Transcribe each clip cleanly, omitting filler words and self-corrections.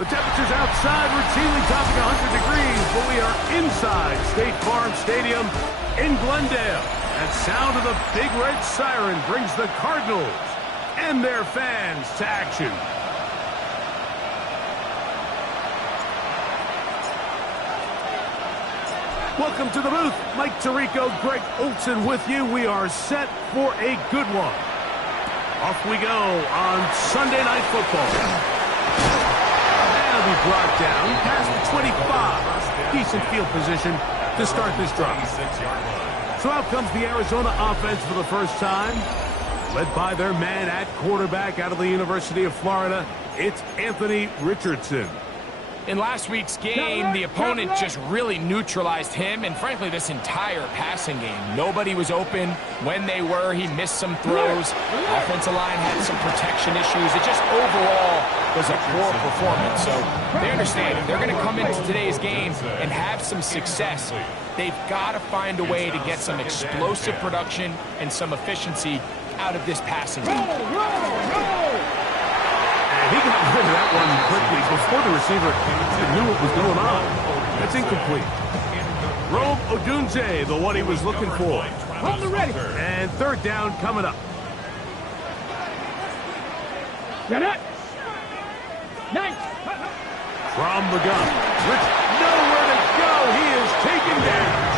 The temperatures outside routinely topping 100 degrees, but we are inside State Farm Stadium in Glendale. That sound of the big red siren brings the Cardinals and their fans to action. Welcome to the booth. Mike Tirico, Greg Olson with you. We are set for a good one. Off we go on Sunday Night Football. That'll be brought down past the 25. Decent field position to start this drive. So out comes the Arizona offense for the first time. Led by their man at quarterback out of the University of Florida. It's Anthony Richardson. In last week's game, the opponent just really neutralized him and, frankly, this entire passing game. Nobody was open. When they were, he missed some throws. Offensive line had some protection issues. It just overall was a poor performance. So they understand if they're going to come into today's game and have some success, they've got to find a way to get some explosive production and some efficiency out of this passing game. He got rid of that one quickly before the receiver knew what was going on. That's incomplete. Rome Odunze, the one he was looking for. Hold it ready. And third down coming up. Get it. Nice. From the gun. Rich, nowhere to go. He is taken down.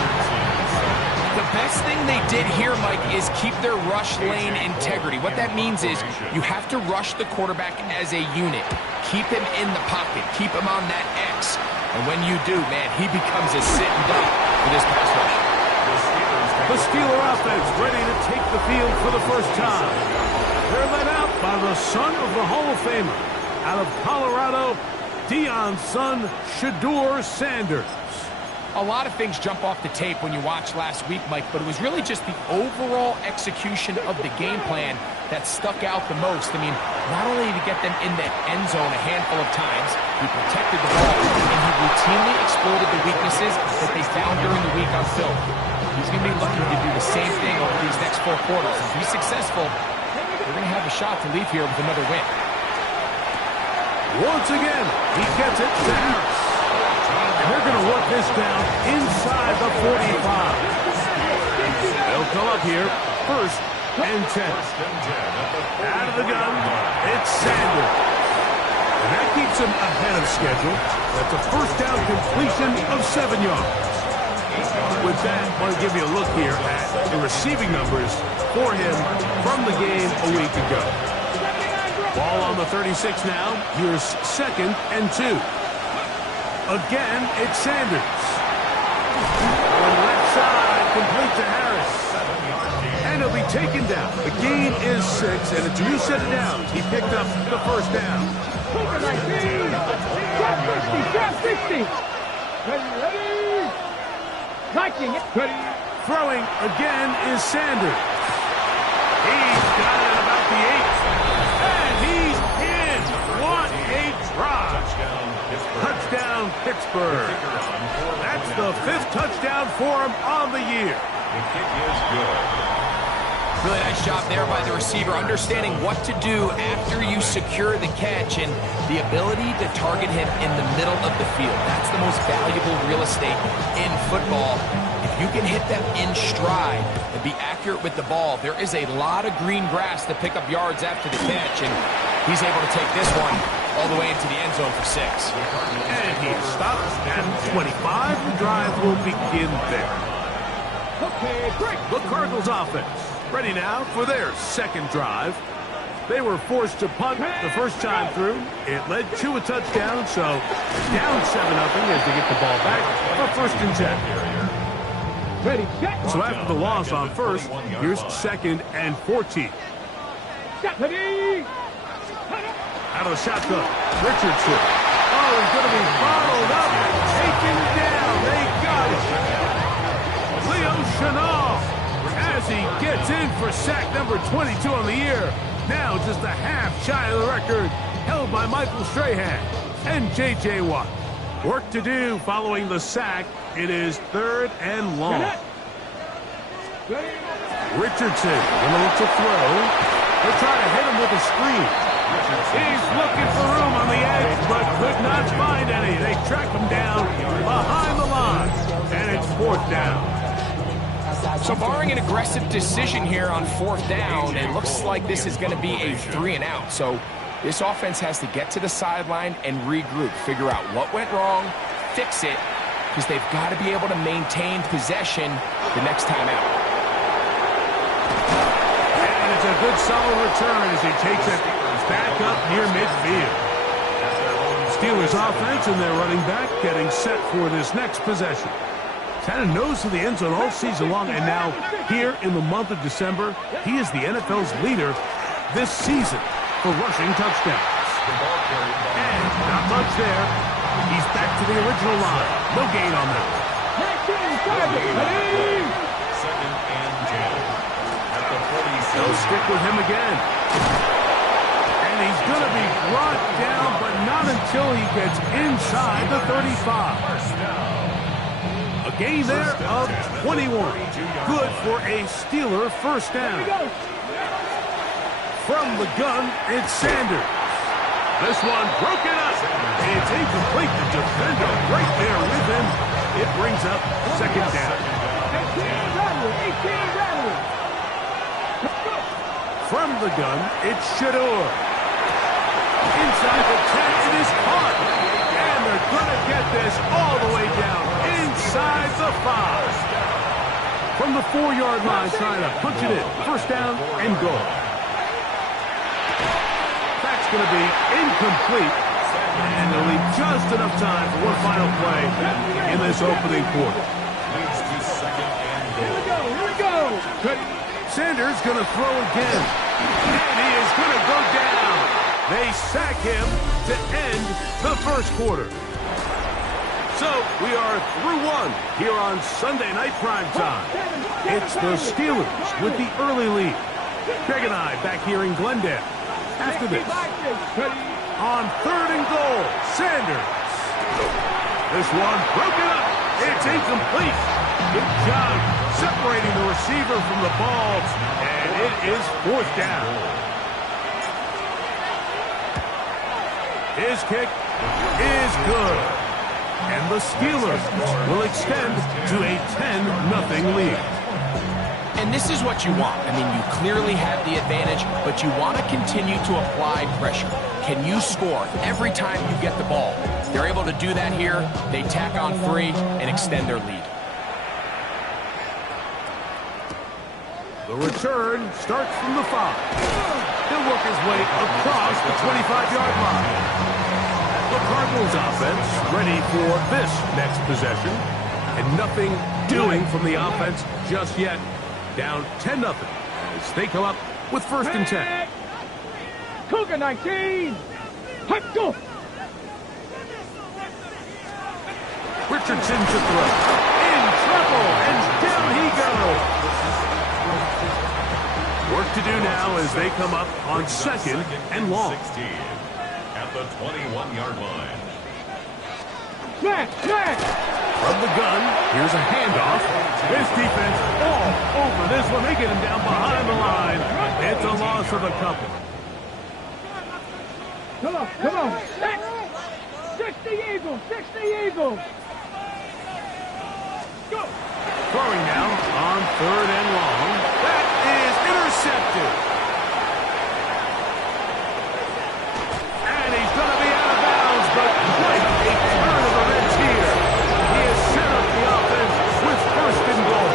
The best thing they did here, Mike, is keep their rush lane integrity. What that means is you have to rush the quarterback as a unit. Keep him in the pocket. Keep him on that X. And when you do, man, he becomes a sitting duck for this pass rush. The Steeler offense ready to take the field for the first time. They're led out by the son of the Hall of Famer. Out of Colorado, Deion's son, Shedeur Sanders. A lot of things jump off the tape when you watch last week, Mike, but it was really just the overall execution of the game plan that stuck out the most. I mean, not only to get them in the end zone a handful of times, he protected the ball, and he routinely exploited the weaknesses that they found during the week on film. He's going to be looking to do the same thing over these next 4 quarters. If he's successful, they're going to have a shot to leave here with another win. Once again, he gets it to Harris. And they're going to work this down inside the 45. They'll come up here, first and 10. Out of the gun, it's Sanders. And that keeps him ahead of schedule. That's a first down completion of 7 yards. With that, I want to give you a look here at the receiving numbers for him from the game a week ago. Ball on the 36 now. Here's second and 2. Again, it's Sanders. On the left side, complete to Harris. And he'll be taken down. The gain is 6, and it's a new set of downs. He picked up the first down. Drop 50. Ready. Liking it. Ready. Throwing again is Sanders. He's got it at about the 8. And he's in. What a drop. Touchdown, Pittsburgh. That's the 5th touchdown for him on the year. The kick is good. Really nice job there by the receiver, understanding what to do after you secure the catch and the ability to target him in the middle of the field. That's the most valuable real estate in football. If you can hit them in stride and be accurate with the ball, there is a lot of green grass to pick up yards after the catch, and he's able to take this one all the way into the end zone for 6. And he stops at 25. The drive will begin there. Okay, break. The Cardinals offense ready now for their second drive. They were forced to punt the first time through. It led to a touchdown, so down 7-0 as they get the ball back for first and 10. Ready, set. So after the loss on first, here's second and 14. Ready. Out of the shotgun, Richardson. Oh, he's going to be followed up, taken down. They got it. Leo Chenal as he gets in for sack number 22 on the year. Now just a half shy of the record held by Michael Strahan and J.J. Watt. Work to do following the sack. It is third and long. Richardson going to look to throw. They'll try to hit him with a screen. He's looking for room on the edge, but could not find any. They track him down behind the line, and it's 4th down. So barring an aggressive decision here on 4th down, it looks like this is going to be a 3-and-out. So this offense has to get to the sideline and regroup, figure out what went wrong, fix it, because they've got to be able to maintain possession the next time out. And it's a good solid return as he takes it back up near midfield. Steelers offense and their running back getting set for this next possession. Kind of nose to the end zone all season long, and now here in the month of December, he is the NFL's leader this season for rushing touchdowns. And not much there. He's back to the original line. No gain on that. Second and 10 at the 46. They'll stick with him again. And he's going to be brought down, but not until he gets inside the 35. A gain there of 21. Good for a Steeler first down. From the gun, it's Sanders. This one broken up. It's incomplete. The defender right there with him. It brings up 2nd down. From the gun, it's Shador. Inside the 10, it is caught. And they're going to get this all the way down inside the 5. From the 4-yard line, trying to punch it in. First down and goal. That's going to be incomplete. And they'll leave just enough time for one final play in this opening quarter. Leads to 2nd and goal. Here we go. Sanders going to throw again. And he is going to go down. They sack him to end the first quarter. So we are through one here on Sunday Night Primetime. It's the Steelers with the early lead. Craig and I back here in Glendale. After this, on 3rd and goal, Sanders. This one broken up. It's incomplete. Good job separating the receiver from the ball. And it is 4th down. His kick is good. And the Steelers will extend to a 10-0 lead. And this is what you want. I mean, you clearly have the advantage, but you want to continue to apply pressure. Can you score every time you get the ball? They're able to do that here. They tack on 3 and extend their lead. The return starts from the 5. He'll work his way across the 25-yard line. The Cardinals offense ready for this next possession. And nothing doing from the offense just yet. Down 10-0 as they come up with 1st and 10. Cougar 19. Hot go. Richardson to throw. In trouble, and down he goes. Work to do now as they come up on 2nd and long. 16 at the 21-yard line. Smash. From the gun, here's a handoff. This defense all over this one. They get him down behind the line. It's a loss of a couple. Come on. 60 Eagles. Go. Throwing now on 3rd and long. That is intercepted. And he's going to be out of bounds, but quite a turn of events here. He has set up the offense with 1st and goal.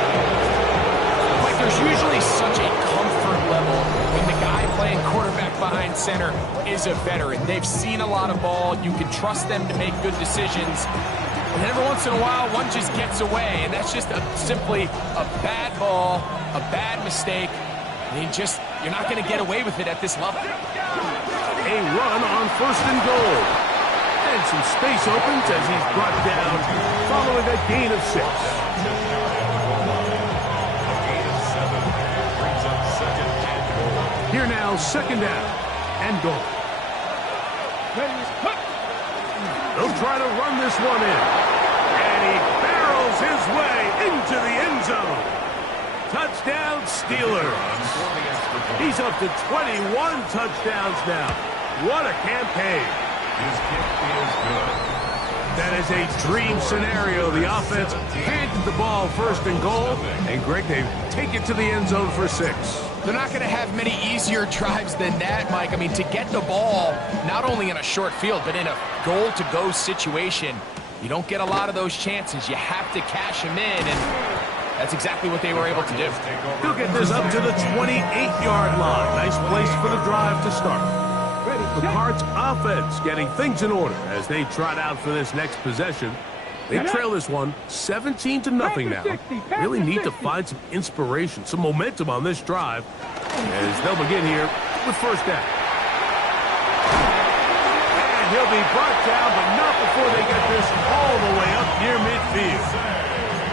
Like, there's usually such a comfort level when the guy playing quarterback behind center is a veteran. They've seen a lot of ball. You can trust them to make good decisions. And every once in a while, one just gets away, and that's just simply a bad ball, a bad mistake. You're not going to get away with it at this level. A run on 1st and goal. And some space opens as he's brought down following a gain of 6. A gain of 7 brings up 2nd and goal. Here now, 2nd down and goal. They'll try to run this one in. And he barrels his way into the end zone. Touchdown, Steelers. He's up to 21 touchdowns now. What a campaign. His kick is good. That is a dream scenario. The offense handed the ball first and goal. And, Greg, they take it to the end zone for 6. They're not going to have many easier drives than that, Mike. I mean, to get the ball, not only in a short field, but in a goal-to-go situation, you don't get a lot of those chances. You have to cash them in, and that's exactly what they were able to do. He'll get this up to the 28-yard line. Nice place for the drive to start. The Cards offense getting things in order as they trot out for this next possession. They trail this one 17-0 now. Really need to find some inspiration, some momentum on this drive as they'll begin here with first down. And he'll be brought down, but not before they get this all the way up near midfield.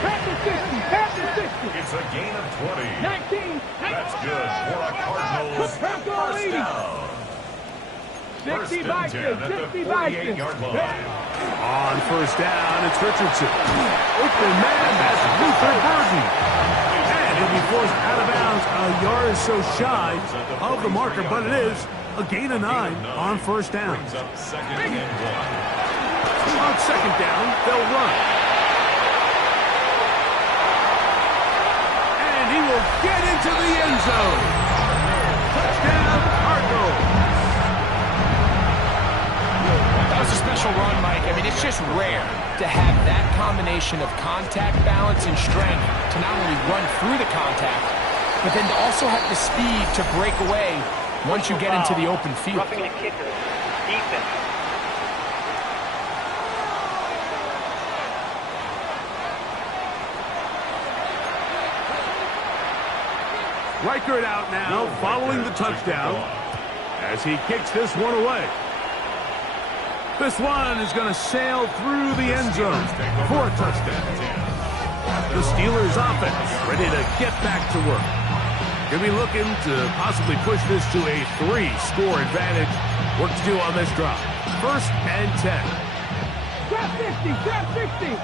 Pass to 60. It's a gain of 20. 19. That's good for a Cardinals first down. 60 Vikings. 60 Vikings. On first down, it's Richardson. Open man, that's Luther Burden. And he'll be forced out of bounds a yard or so shy of the marker, but it is a gain of 9 on first down. On second down, they'll run. And he will get into the end zone. Touchdown, Cardinals. That was a special run, Mike. I mean, it's just rare to have that combination of contact balance and strength to not only run through the contact, but then to also have the speed to break away once you get into the open field. Roughing the kicker. Defense. Reichert out now, following the touchdown as he kicks this one away. This one is going to sail through the end zone for a touchdown. The Steelers offense ready to get back to work. Going to be looking to possibly push this to a 3-score advantage. Work to do on this drive. First and 10. Trap 60. Trap 60.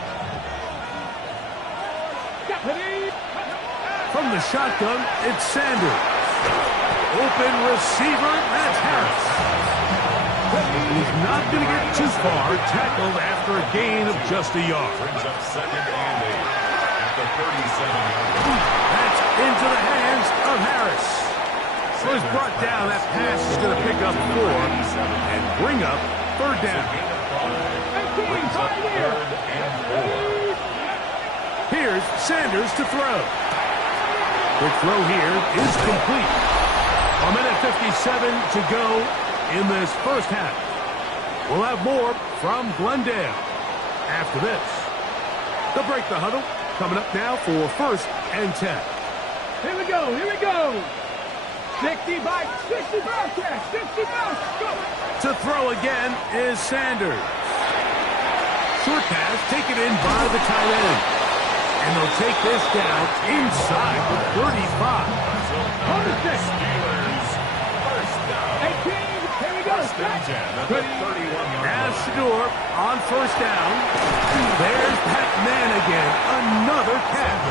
From the shotgun, it's Sanders. Open receiver, that's Harris. He's not going to get too far. Tackled after a gain of just a yard. Brings up second and 8 at the 37-yard line. That's into the hands of Harris. So he's brought down. That pass is going to pick up 4 and bring up third down. Brings up third and 4. Here's Sanders to throw. Quick throw here is complete. A minute 57 to go in this first half. We'll have more from Glendale after this. They'll break the huddle. Coming up now for first and 10. Here we go. Here we go. 60 by 60 bounce catch. 60 bounce. Go. To throw again is Sanders. Short pass taken in by the tight end. And they'll take this down inside the 35. 26. 18. Here we go. Now Shador on first down. There's that man again. Another catch.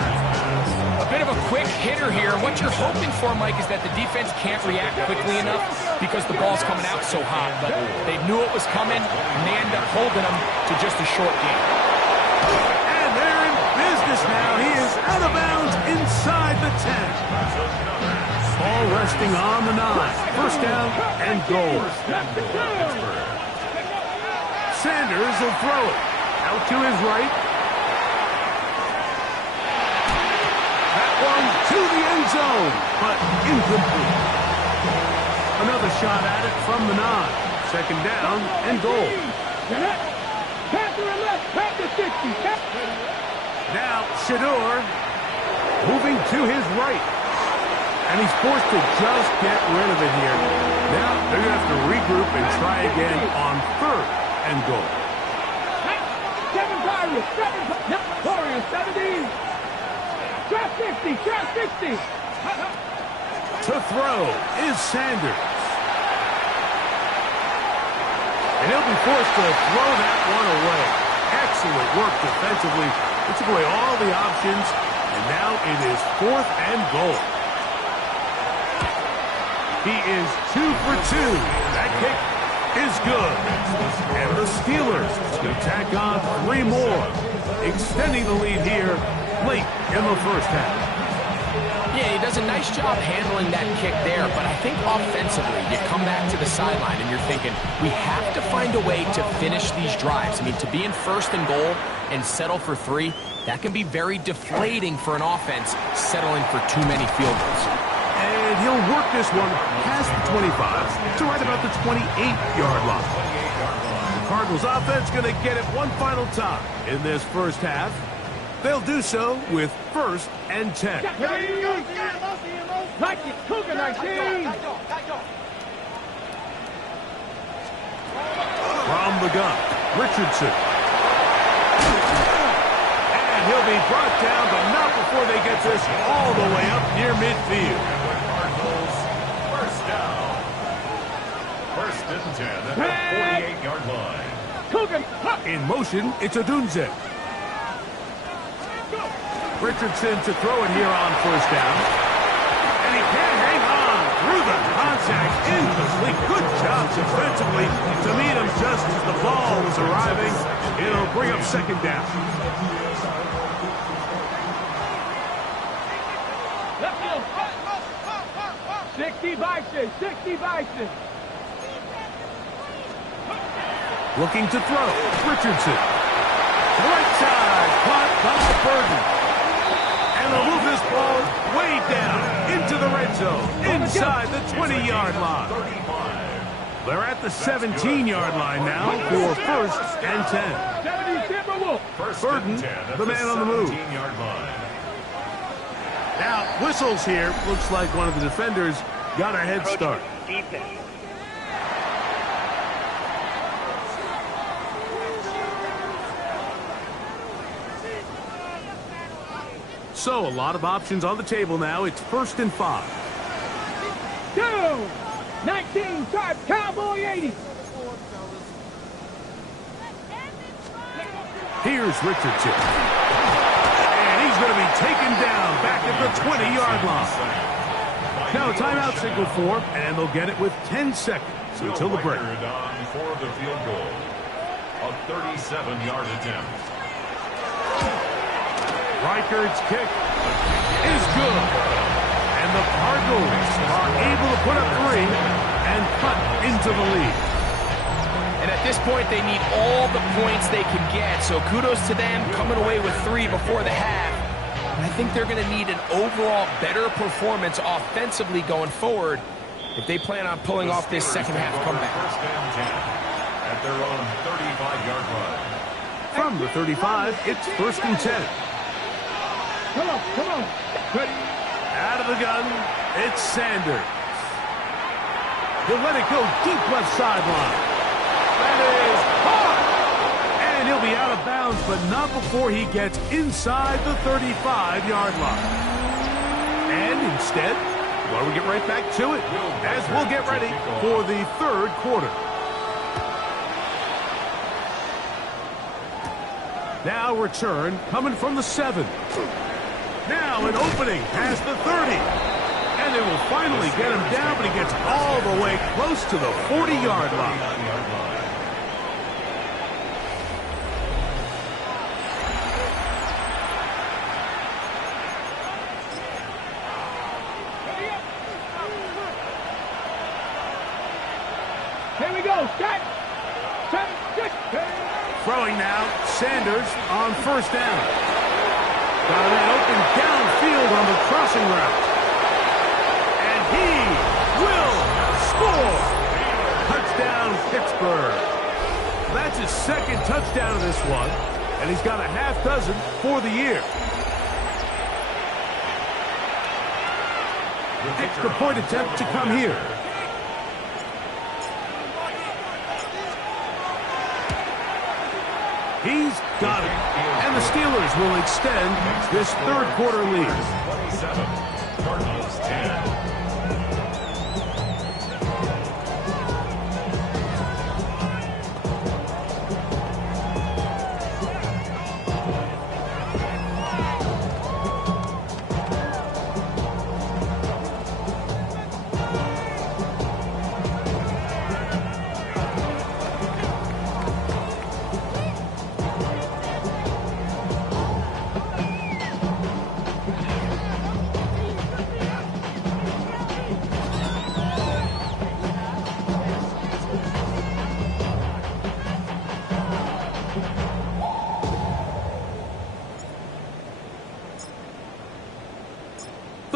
A bit of a quick hitter here. What you're hoping for, Mike, is that the defense can't react quickly enough because the ball's coming out so hot. But they knew it was coming, and they end up holding them to just a short game. And they're in business now. He is out of bounds inside the 10. Ball resting on the 9. First down and goal. Sanders will throw it. Out to his right. That one to the end zone, but incomplete. Another shot at it from the 9. Second down and goal. Pass to the left. Pass to 60. Now Shador moving to his right. And he's forced to just get rid of it here. Now they're going to have to regroup and try again on third and goal. 7 Pirates. 7 Warriors. 17. Trap 60. Trap 60. To throw is Sanders. And he'll be forced to throw that one away. Excellent work defensively. It took away all the options. And now it is fourth and goal. He is 2 for 2. That kick is good. And the Steelers can tack on 3 more, extending the lead here late in the first half. Yeah, he does a nice job handling that kick there, but I think offensively, you come back to the sideline and you're thinking, we have to find a way to finish these drives. I mean, to be in 1st and goal and settle for 3, that can be very deflating for an offense settling for too many field goals. And he'll work this one past the 25 to right about the 28-yard line. The Cardinals offense going to get it one final time in this first half. They'll do so with 1st and 10. Like it, Cougar 19. From the gun, Richardson. And he'll be brought down, but not before they get this all the way up near midfield. Cardinals, first down. 1st and 10 at the 48-yard line. Cougar. In motion, it's Odunze. Richardson to throw it here on 1st down. And he can hang on through the contact. Incomplete. Good job defensively to meet him just as the ball was arriving. It'll bring up 2nd down. Let's go. 60 Bison. 60 Bison. Looking to throw. Richardson. Right side. Caught by Burton. And they'll move this ball way down into the red zone, inside the 20-yard line. They're at the 17-yard line now for 1st and 10. Burton, the man on the move. Now, whistles here. Looks like one of the defenders got a head start. Defense. So, a lot of options on the table now. It's 1st and 5. 2, 19, start, Cowboy 80. Here's Richardson. And he's going to be taken down back at the 20-yard line. Now, a timeout signal for, and they'll get it with 10 seconds until the break. For the field goal. A 37-yard attempt. Reichardt's kick is good. And the Cardinals are able to put up 3 and cut into the lead. And at this point, they need all the points they can get. So kudos to them coming away with 3 before the half. And I think they're going to need an overall better performance offensively going forward if they plan on pulling off this second half comeback. 1st and 10 at their own 35-yard line. From the 35, it's 1st and 10. Come on, come on. Ready. Out of the gun, it's Sanders. He'll let it go deep left sideline. That is hard. And he'll be out of bounds, but not before he gets inside the 35-yard line. And instead, well, we get right back to it as we'll get ready for the 3rd quarter. Now return coming from the 7. Now an opening past the 30. And they will finally get him down, but he gets all the way close to the 40-yard line. Here we go. Set. 7, 6. Throwing now, Sanders on 1st down. Got a man open downfield on the crossing route. And he will score. Touchdown, Pittsburgh. That's his 2nd touchdown of this one. And he's got a half dozen for the year. Extra point attempt to come here. He's got it. And the Steelers will extend this 3rd quarter lead. 27, Cardinals 10.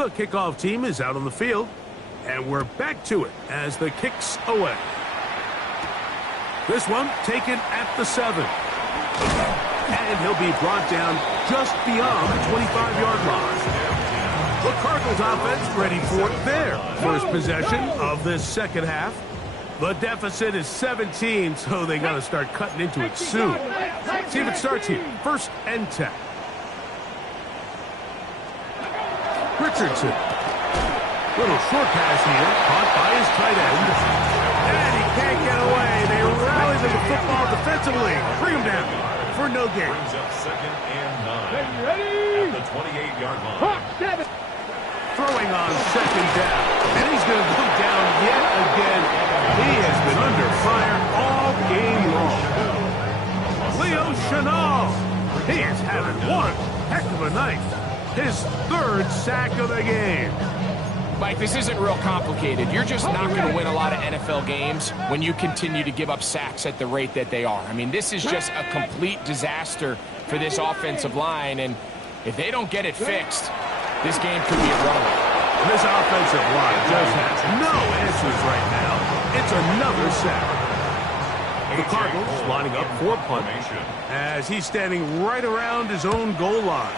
The kickoff team is out on the field, and we're back to it as the kick's away. This one taken at the 7. And he'll be brought down just beyond the 25-yard line. The Cardinals offense ready for their first possession of this second half. The deficit is 17, so they got to start cutting into it soon. See if it starts here. 1st and 10. Richardson. Little short pass here, caught by his tight end. And he can't get away. They rally to the football defensively. Bring him down for no gain. Brings up 2nd and 9. Ready? At the 28-yard line. Throwing on 2nd down. And he's going to go down yet again. He has been under fire all game long. Leo Chenal. He is having one heck of a night. His 3rd sack of the game. Mike, this isn't real complicated. You're just not going to win a lot of NFL games when you continue to give up sacks at the rate that they are. I mean, this is just a complete disaster for this offensive line, and if they don't get it fixed, this game could be a runaway. This offensive line just has no answers right now. It's another sack. The Cardinals lining up for punt as he's standing right around his own goal line.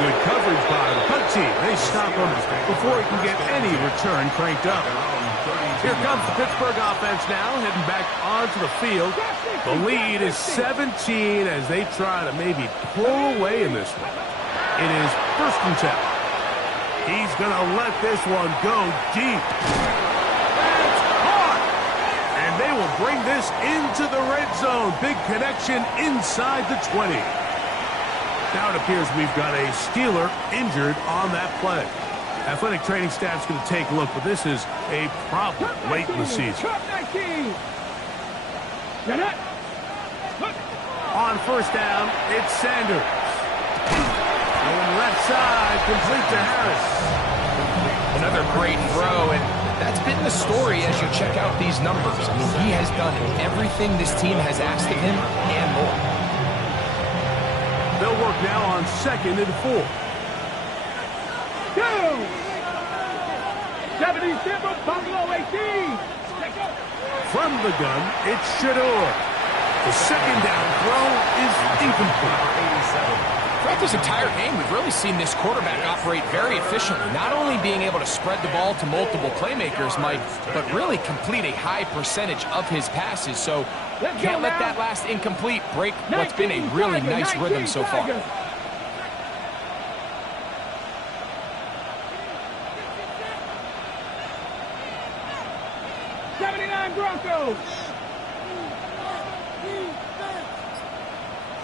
Good coverage by the punt team. They stop him before he can get any return cranked up. Here comes the Pittsburgh offense now, heading back onto the field. The lead is 17 as they try to maybe pull away in this one. It is 1st and 10. He's going to let this one go deep. That's caught! And they will bring this into the red zone. Big connection inside the 20. Now it appears we've got a Steeler injured on that play. Athletic training staff's going to take a look, but this is a problem late in the season. On 1st down, it's Sanders. Going left side, complete to Harris. Another great throw, and that's been the story as you check out these numbers. I mean, he has done everything this team has asked of him and more. They'll work now on 2nd and 4. Go! 77, Buffalo 18. From the gun, it's Shador. The 2nd down throw is incomplete. Throughout this entire game, we've really seen this quarterback operate very efficiently, not only being able to spread the ball to multiple playmakers, Mike, but really complete a high percentage of his passes. So can't let that last incomplete break what's been a really nice rhythm so far. 79 Broncos.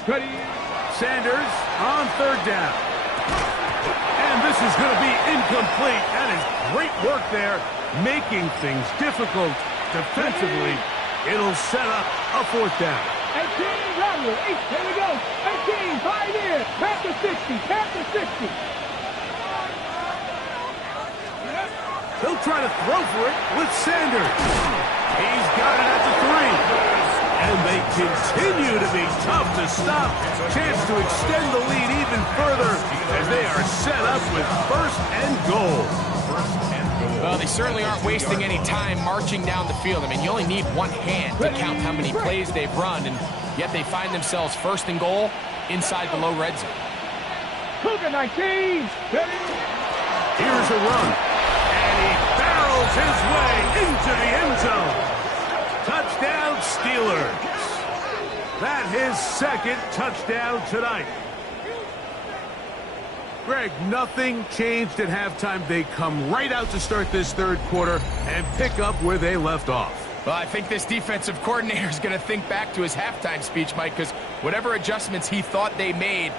Ready? Sanders on 3rd down. And this is going to be incomplete. That is great work there, making things difficult defensively. It'll set up a 4th down. 18, Rodwell, 8, here we go. 18, 5 in, past the 60, past the 60. He'll try to throw for it with Sanders. He's got it at the 3. And they continue to be tough to stop. Chance to extend the lead even further as they are set up with 1st and goal. Well, they certainly aren't wasting any time marching down the field. I mean, you only need one hand to count how many plays they've run, and yet they find themselves 1st and goal inside the low red zone. Cougar 19. Here's a run. And he barrels his way into the end zone. Touchdown, Steelers. That his 2nd touchdown tonight. Greg, nothing changed at halftime. They come right out to start this 3rd quarter and pick up where they left off. Well, I think this defensive coordinator is going to think back to his halftime speech, Mike, because whatever adjustments he thought they made,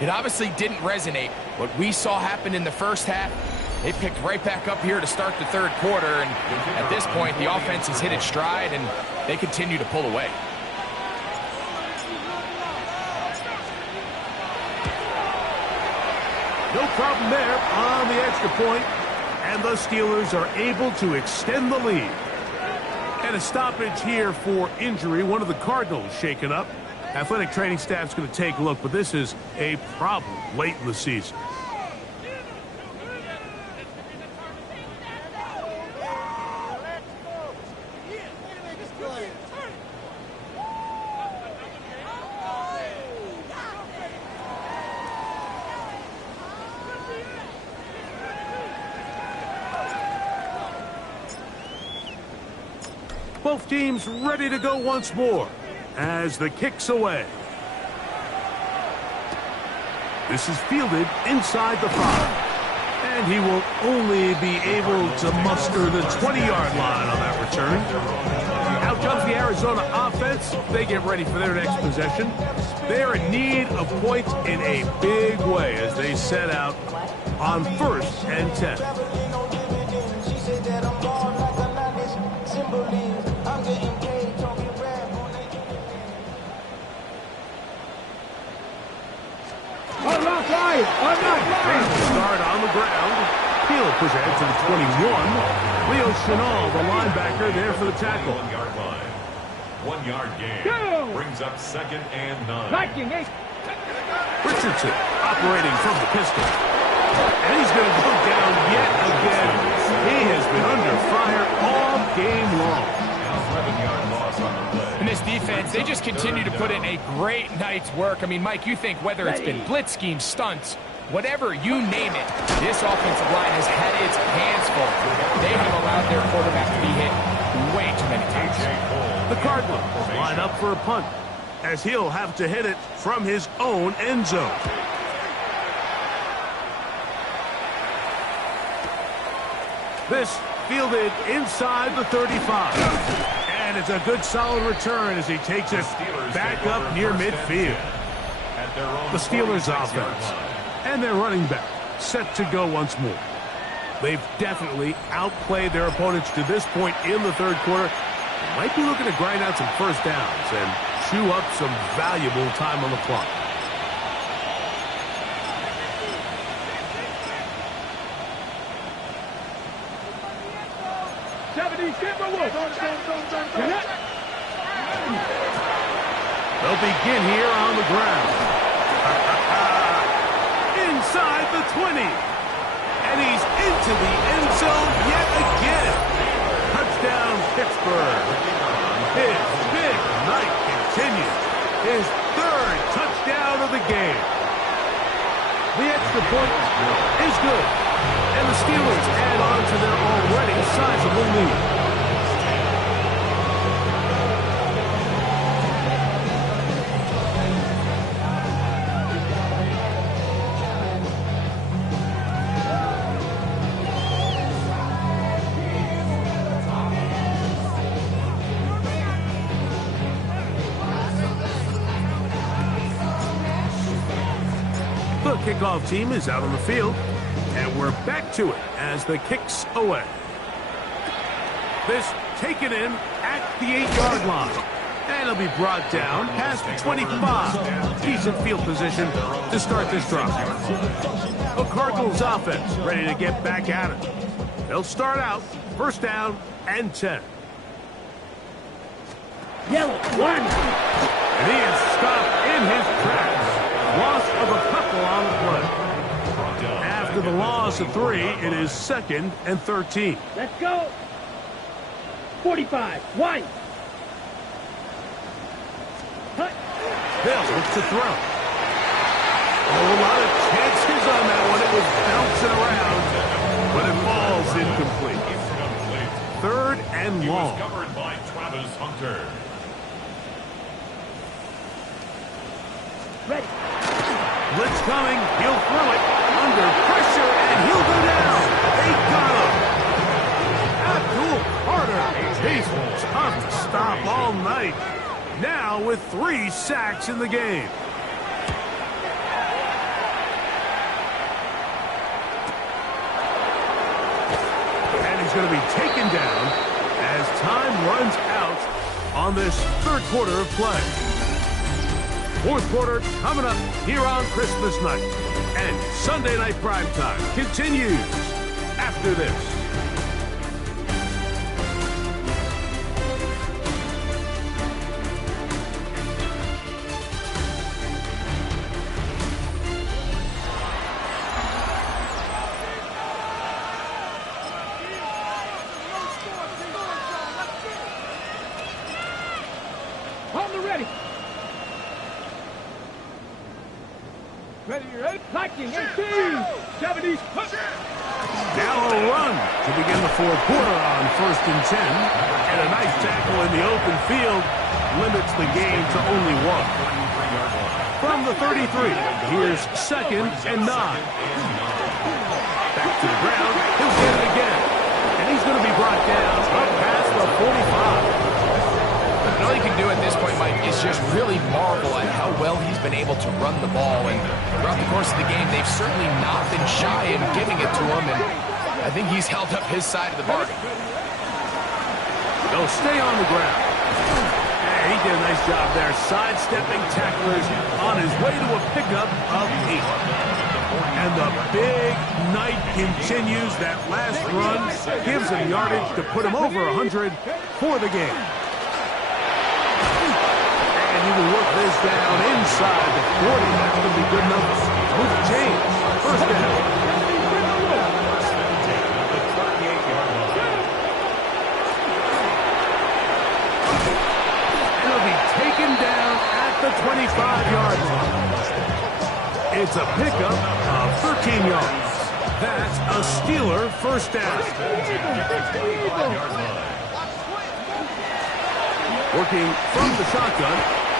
it obviously didn't resonate. What we saw happen in the 1st half, they picked right back up here to start the 3rd quarter, and at this point, the offense has hit its stride, and they continue to pull away. No problem there on the extra point, and the Steelers are able to extend the lead. And a stoppage here for injury. One of the Cardinals shaken up. Athletic training staff's going to take a look, but this is a problem late in the season. Both teams ready to go once more as the kick's away. This is fielded inside the 5. And he will only be able to muster the 20-yard line on that return. Out comes the Arizona offense. They get ready for their next possession. They are in need of points in a big way as they set out on 1st and 10. I'm not lying. I'm not lying. Start on the ground. He'll push ahead to the 21. Leo Chenal, the linebacker, there for the tackle. 1-yard line. 1-yard gain. Go. Brings up 2nd and 9. Viking, hey. Richardson operating from the pistol. And he's going to go down yet again. He has been under fire all game long. 11-yard loss on the play. And this defense, they just continue to put in a great night's work. I mean, Mike, you think whether it's been blitz schemes, stunts, whatever, you name it, this offensive line has had its hands full. They have allowed their quarterback to be hit way too many times. The Cardinals line up for a punt as he'll have to hit it from his own end zone. This fielded inside the 35. And it's a good solid return as he takes it back up near midfield. The Steelers offense and their running back set to go once more. They've definitely outplayed their opponents to this point in the third quarter. Might be looking to grind out some first downs and chew up some valuable time on the clock. They'll begin here on the ground. Inside the 20. And he's into the end zone yet again. Touchdown, Pittsburgh. His big night continues. His 3rd touchdown of the game. The extra point is good. And the Steelers add on to their already sizable lead. The kickoff team is out on the field, and we're back to it as the kick's away. This taken in at the 8-yard line, and it'll be brought down past the 25. Decent field position to start this drive. The Cardinals offense ready to get back at it. They'll start out 1st down and 10. Yellow, 1. And he is stopped in his tracks. Loss of a couple on the play. After the loss of 3, it is 2nd and 13. Let's go. 45, 1. Cut. They'll look to throw. A lot of chances on that one. It was bouncing around, but it falls incomplete. 3rd and long. Covered by Travis Hunter. Ready. Blitz coming. He'll throw it under pressure, and he'll go down. They got him. Abdul Carter. He's tough to stop all night. Now with 3 sacks in the game. And he's going to be taken down as time runs out on this 3rd quarter of play. 4th quarter coming up here on Christmas night. And Sunday night primetime continues after this. Ready, ready. Liking 18. 70s. Now a run to begin the fourth quarter on 1st and 10. And a nice tackle in the open field limits the game to only one. From the 33, here's 2nd and 9. Back to the ground. He'll get it again. And he's going to be brought down up past the 45. And all you can do at this point, Mike, is just really marvel at how well he's been able to run the ball. And throughout the course of the game, they've certainly not been shy in giving it to him. And I think he's held up his side of the bargain. They'll stay on the ground. And he did a nice job there, sidestepping tacklers on his way to a pickup of 8. And the big night continues. That last run gives him yardage to put him over 100 for the game. And he will work this down inside the 40. That's going to be good enough. Move change. 1st down. And he'll be taken down at the 25-yard line. It's a pickup of 13 yards. That's a Steeler 1st down. Working from the shotgun,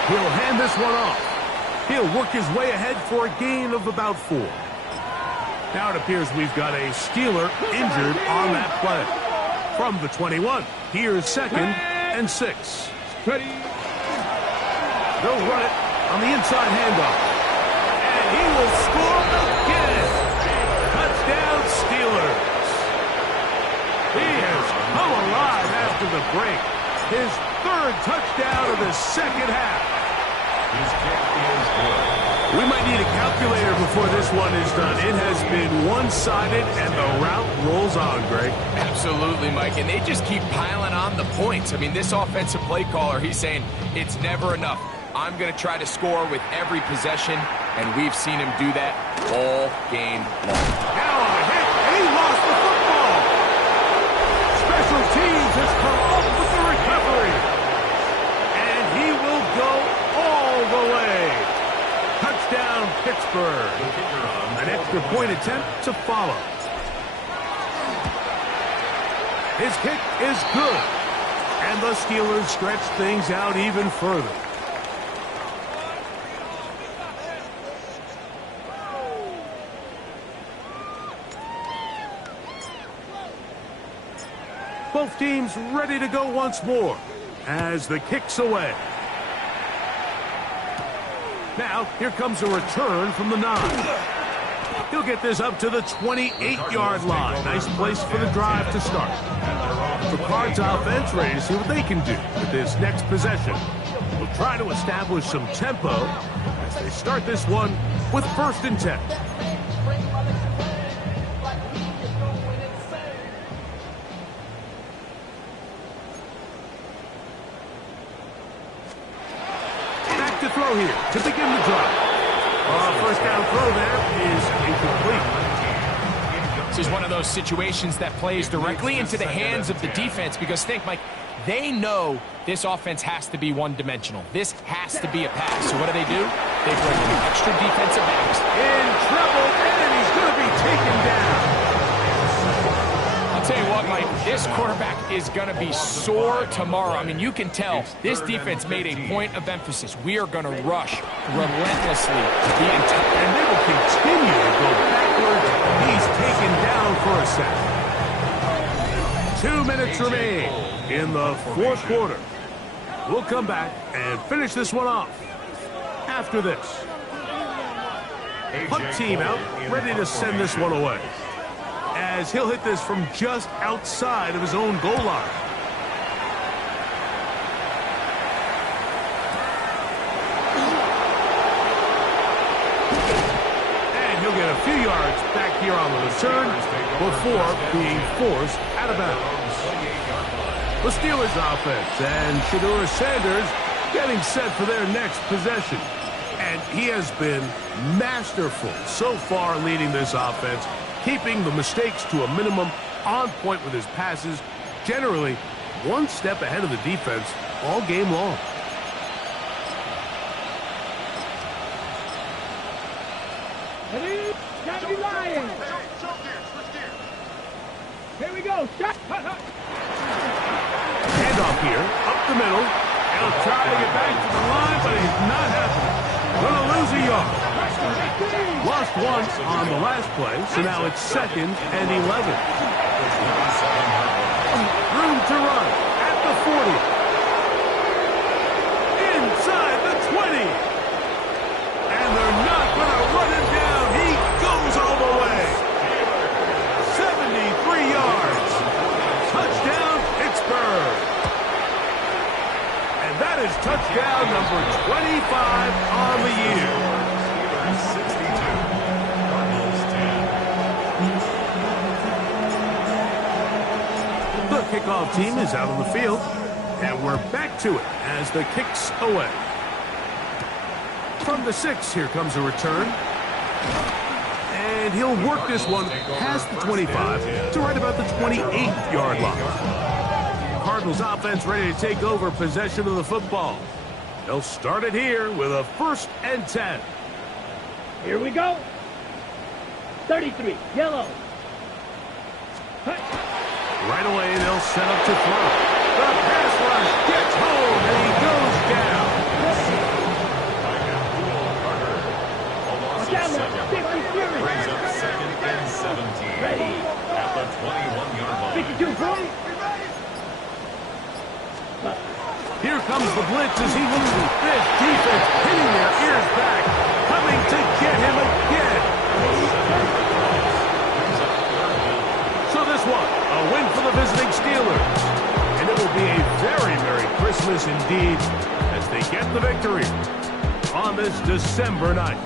he'll hand this one off. He'll work his way ahead for a gain of about 4. Now it appears we've got a Steeler injured on that play. From the 21, here's 2nd and 6. Ready. They'll run it on the inside handoff. He will score again. Touchdown, Steelers. He has come alive after the break. His 3rd touchdown of the 2nd half. His kick is good. We might need a calculator before this one is done. It has been one-sided, and the route rolls on, Greg. Absolutely, Mike. And they just keep piling on the points. I mean, this offensive play caller, he's saying it's never enough. I'm going to try to score with every possession, and we've seen him do that all game long. Now a hit, and he lost the football. Special teams has come up with the recovery. And he will go all the way. Touchdown, Pittsburgh. An extra point attempt to follow. His kick is good. And the Steelers stretch things out even further. Both teams ready to go once more as the kick's away. Now, here comes a return from the 9. He'll get this up to the 28-yard line. Nice place for the drive to start. The Cards offense ready to see what they can do with this next possession. We'll try to establish some tempo as they start this one with 1st and 10. To throw here to begin the drive. 1st down throw there is incomplete. This is one of those situations that plays directly into the hands of the defense because think, Mike, they know this offense has to be one-dimensional. This has to be a pass. So what do? They bring in extra defensive backs. In trouble, and he's going to be taken down. I'll tell you what, Mike, this quarterback is going to be sore tomorrow. I mean, you can tell this defense made a point of emphasis. We are going to rush relentlessly the entire... And they will continue to go backwards. He's taken down for a sack. 2 minutes remain in the 4th quarter. We'll come back and finish this one off after this. Punt team out, ready to send this one away, as he'll hit this from just outside of his own goal line. And he'll get a few yards back here on the return before being forced out of bounds. The Steelers offense and Shedeur Sanders getting set for their next possession. And he has been masterful so far leading this offense, keeping the mistakes to a minimum, on point with his passes, generally one step ahead of the defense all game long. Gotta be lying. Here we go. Shot. Handoff here, up the middle. He'll try to get back to the line, but he's not happening. Gonna lose a yard. Lost one on the last play, so now it's 2nd and 11. Room to run at the 40. Inside the 20. And they're not gonna run him down. He goes all the way. 73 yards. Touchdown, Pittsburgh. And that is touchdown number 25 on the year. 62. Cardinals 10. The kickoff team is out on the field, and we're back to it as the kick's away. From the 6, here comes a return. And he'll work this one past the 25 to right about the 28-yard line. Cardinals offense ready to take over possession of the football. They'll start it here with a 1st and 10. Here we go. 33. Yellow. Right away, they'll set up to throw. The pass rush gets home, and he goes down. Watch out, man. Brings up 2nd and 17. Ready. At the 21-yard line. 52 points. Here comes the blitz as he loses. This defense hitting their ears back, coming to get him again. So this one, a win for the visiting Steelers. And it will be a very Merry Christmas indeed as they get the victory on this December night.